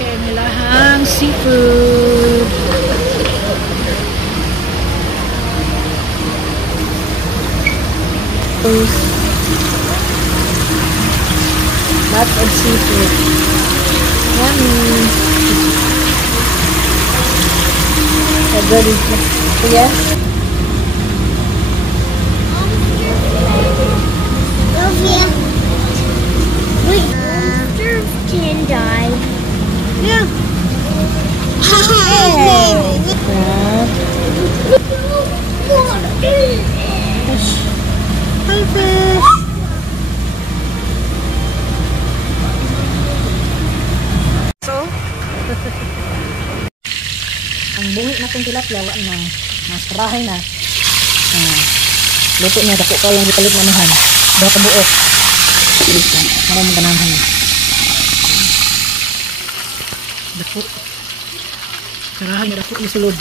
kay nilahang seafood. Lots of seafood. Yummy. Yes. Monsters can die. Yeah. Hi, fish. So, ang buhi na itong tilapia, wala na. Mas parahay na. Luto niya, dako ka yung ipalit na nahan. Dako buok. Maraming ganahan. Dako. Sarahan niya, dako yung sulod.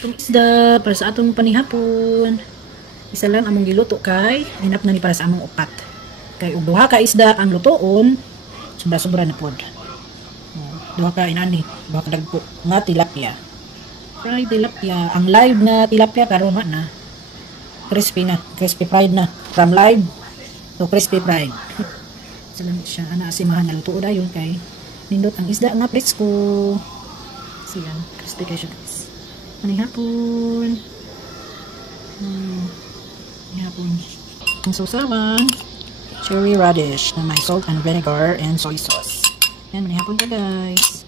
Atong isda para sa atong panihapon. Isa lang among giluto kay hinap na ni para sa among upat. Kay ug duha ka isda ang lutoon, sobra-sobra na pod. Duha ka inani, duha ka dagko nga tilapia. Fried tilapia, ang live na tilapia karon na. Crispy na, crispy fried na. From live to crispy fried. Salamat siya ana asimahan na luto dayon kay nindot ang isda nga presko. Siyan, crispy kay siya. Panihapon. Panihapon. Ang sausawan, cherry radish na may salt and vinegar and soy sauce. Yan, manihapon ka guys.